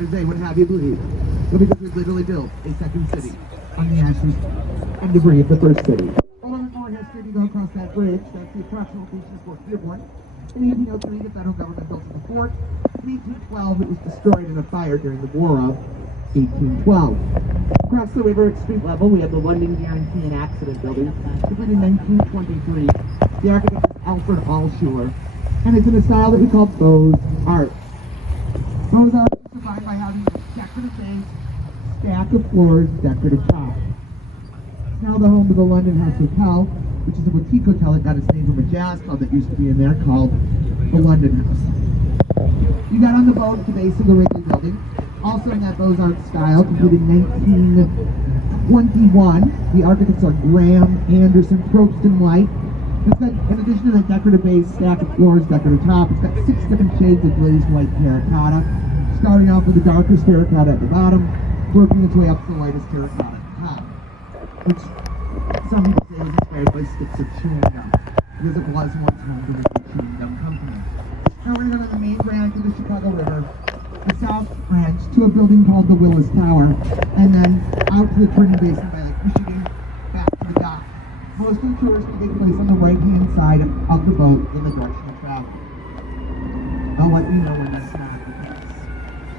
as they would have you believe. But because we literally built a second city on the ashes and debris of the first city. A little bit more history to go across that bridge. That's the approximate location of Fort Dearborn. In 1803, the federal government built the fort. In 1812, it was destroyed in a fire during the War of 1812. Across the river at street level, we have the London Guarantee and Accident Building, completed in 1923. The architect is Alfred Alschuler, and it's in a style that we call Beaux Art. Beaux Art is defined by having a decorative base, stack of floors, decorative top. It's now the home to the London House Hotel, which is a boutique hotel that got its name from a jazz club that used to be in there called the London House. You got on the boat at the base of the Wrigley Building, also in that Beaux Art style, completed in 1921. The architects are Graham, Anderson, Probst, and White. It's got, in addition to that decorative base, stack of floors, decorative top, it's got 6 different shades of glazed white terracotta, starting off with the darkest terracotta at the bottom, working its way up to the lightest terracotta at the top, which some people say was inspired by sticks of chewing gum, because it was once home to the chewing gum company. Now we're going to go to the main branch of the Chicago River, the south branch, to a building called the Willis Tower, and then out to the turning basin by Lake Michigan, back to the dock. Most of the tours take place on the right-hand side of the boat in the direction of travel. I'll let you know when that's not the case.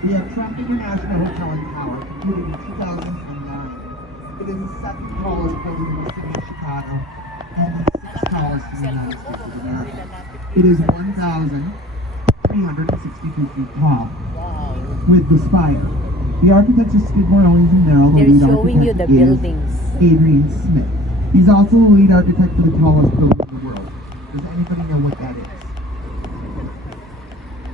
We have Trump International Hotel and Tower, completed in 2009. It is the second tallest building in the city of Chicago, and the 6th tallest in the United States of America. It is 1,362 feet tall, with the spire. The architects are Skidmore, Owings & Merrill. They're showing you the buildings. Adrian Smith. He's also the lead architect for the tallest building in the world. Does anybody know what that is?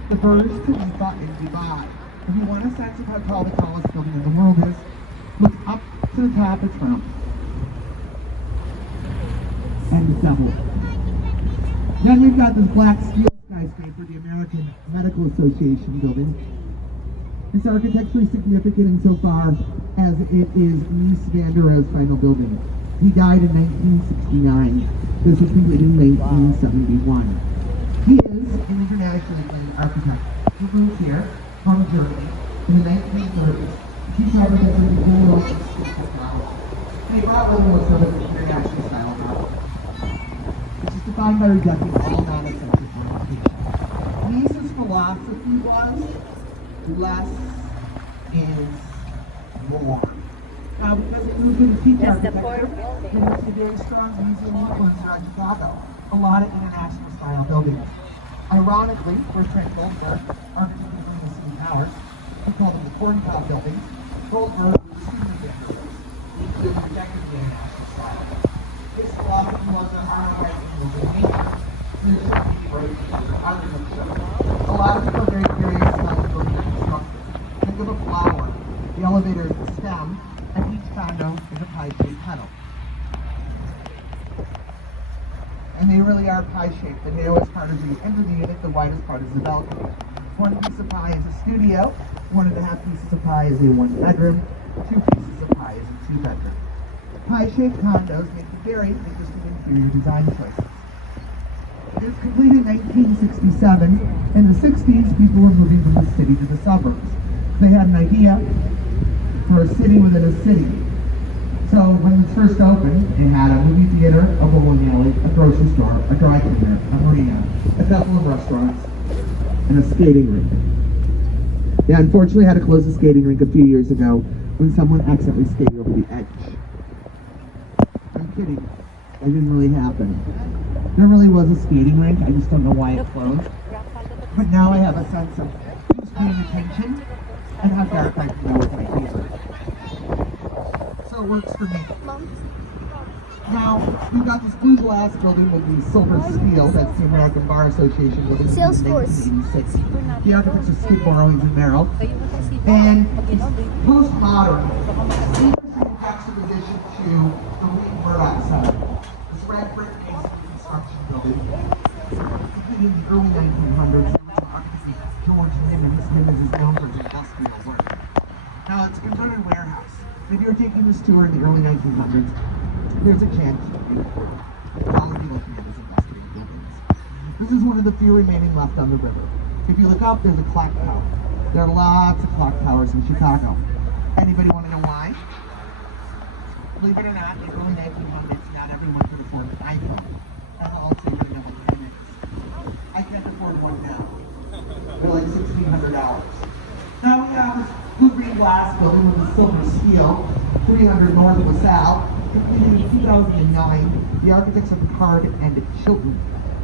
The Burj Khalifa in Dubai. If you want a sense of how tall the tallest building in the world is, look up to the top, it's round. And double it. Then we've got this black steel skyscraper, the American Medical Association building. It's architecturally significant insofar as it is Mies van der Rohe's final building. He died in 1969. This was completed in 1971. He is an internationally acclaimed architect. He moved here from Germany in the 1930s. He's architecture the whole of technology. And he brought with him what's known as the international style of art, which is defined by rejecting all non-essential orientation. Mies's philosophy was less is more. Now, because he moved into teach architecture, he was a very strong museum influencer on Chicago. A lot of international style buildings. Ironically, Bertrand Goldberg, architect of the City Towers, he called them the corncob buildings. Goldberg was extremely different. He rejected the international style. His philosophy was there are no right angles in nature. There shouldn't be right angles or others that show. A lot of people are very curious about the building construction. Think of a flower. The elevator is the stem, and each condo is a pie-shaped petal. And they really are pie-shaped. The narrowest part is the end of the unit, the widest part is the balcony. One piece of pie is a studio, 1.5 pieces of pie is a 1-bedroom, 2 pieces of pie is a 2-bedroom. Pie-shaped condos make very interesting interior design choices. It was completed in 1967. In the 60s, people were moving from the city to the suburbs. They had an idea for a city within a city. So when it first opened, it had a movie theater, a bowling alley, a grocery store, a dry cleaner, a marina, a couple of restaurants, and a skating rink. They unfortunately had to close the skating rink a few years ago when someone accidentally skated over the edge. I'm kidding. That didn't really happen. There really was a skating rink, I just don't know why it closed. But now I have a sense of who's paying attention and how dark I can go with my theater. So it works for me. Now, we've got this blue glass building with the silver steel, that's the American Bar Association building in 1986. The architects are Skidmore, Owings & Merrill. And it's postmodern. In juxtaposition to the Lee Murdoch Center. This red brick masonry construction building. Completed in the early 1900s. George Nimitz. Nimitz is known for his industrial work. Now, it's a converted warehouse. If you're taking this tour in the early 1900s, there's a chance you'll probably be looking at this industrial buildings. This is one of the few remaining left on the river. If you look up, there's a clock tower. There are lots of clock towers in Chicago. Anybody want to know why? Believe it or not, in early 1900s, not everyone could afford an iPhone. That's all it's taking about 10 minutes. I can't afford one now. They're like $1,600. Now we have this blue-green glass building with a silver steel, 300 North LaSalle, completed in 2009. The architects are Picard and Chilton,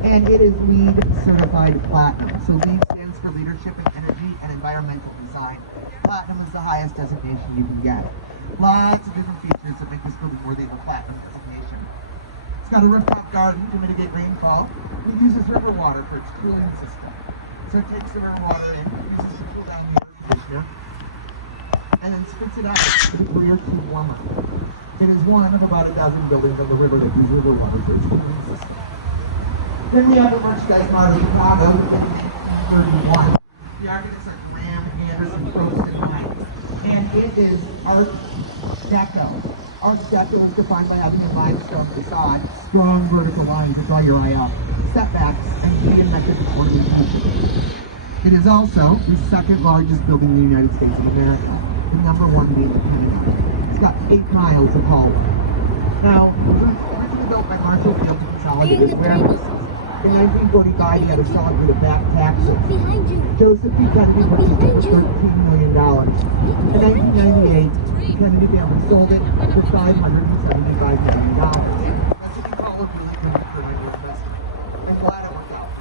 and it is LEED certified platinum. So LEED stands for Leadership in Energy and Environmental Design. Platinum is the highest designation you can get. Lots of different features that make this building worthy of a platinum designation. It's got a rooftop garden to mitigate rainfall. It uses river water for its cooling system. So it takes the river water in, uses to cool down the air conditioner, and then spits it out to the rear tube warmer. It is one of about a dozen buildings on the river that use river water for its cooling system. Then we have the merchandise mart of Chicago in 1931. The architects are Graham, Anderson, Prost, and Knight. And it is Art Deco. Art Deco is defined by having a limestone facade, strong vertical lines that draw your eye up, setbacks, and geometric orientation. It is also the second largest building in the United States of America, the number one being the Pentagon. It's got 8 miles of hallway. Now, it was originally built by Marshall Field to consolidate its warehouses. In 1945, he had a solid bit of back taxes. Joseph P. Kennedy purchased it for $13 million. In 1998, Kennedy family sold it for $575 million. That's what we call a really good return on investment. I'm glad it worked out.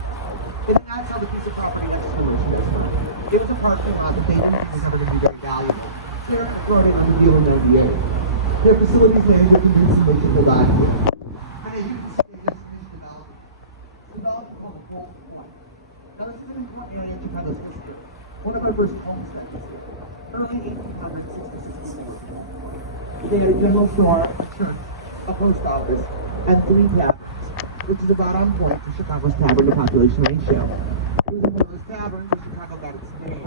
They did not sell the piece of property next to it. It was a parking lot that they didn't think was ever going to be very valuable. They're brought in on the deal in 98. Their facilities manager convinced them they should build out here. And you can see they just finished development. Development called Holt Point. Now this is an important area in Chicago's history. One of our first homesteads. Early 1866. They had a general store, a church, a post office, and 3 taverns, which is about on point for Chicago's tavern to population ratio. It was in one of those taverns where Chicago got its name.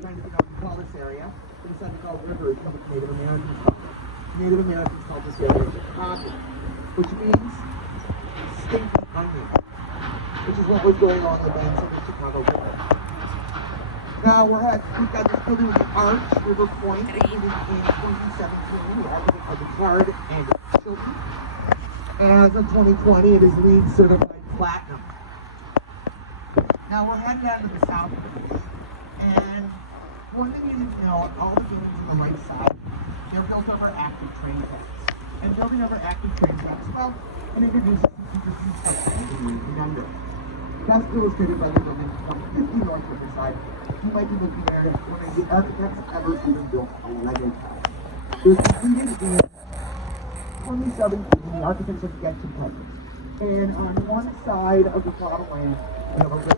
Trying to figure out what to call this area, they decided to call River from what the Native Americans called it. Native Americans called this area Chicago, which means stinky onion, which is what was going on in the banks of the Chicago River. Now we've got this building with the Arch, River Point, completed in 2017. The architects are Picard and Chilton. As of 2020, it is LEED certified platinum. Now we're heading down to the south of the beach, and one thing you need to know, all the buildings on the right side, they're built over active train tracks. And building over active train tracks, well, it introduces some interesting stuff that you need to remember. That's illustrated by the building from 50 North Riverside. You might be looking there and wondering, the architects ever even built a Lego house? It was completed in 2017, the architects of Getchen Partners. And on one side of the plot of land, we have a river.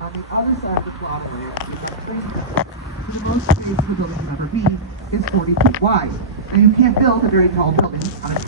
On the other side of the plot of land, we have a train track. So the most space the building can ever be is 40 feet wide. And you can't build a very tall building on a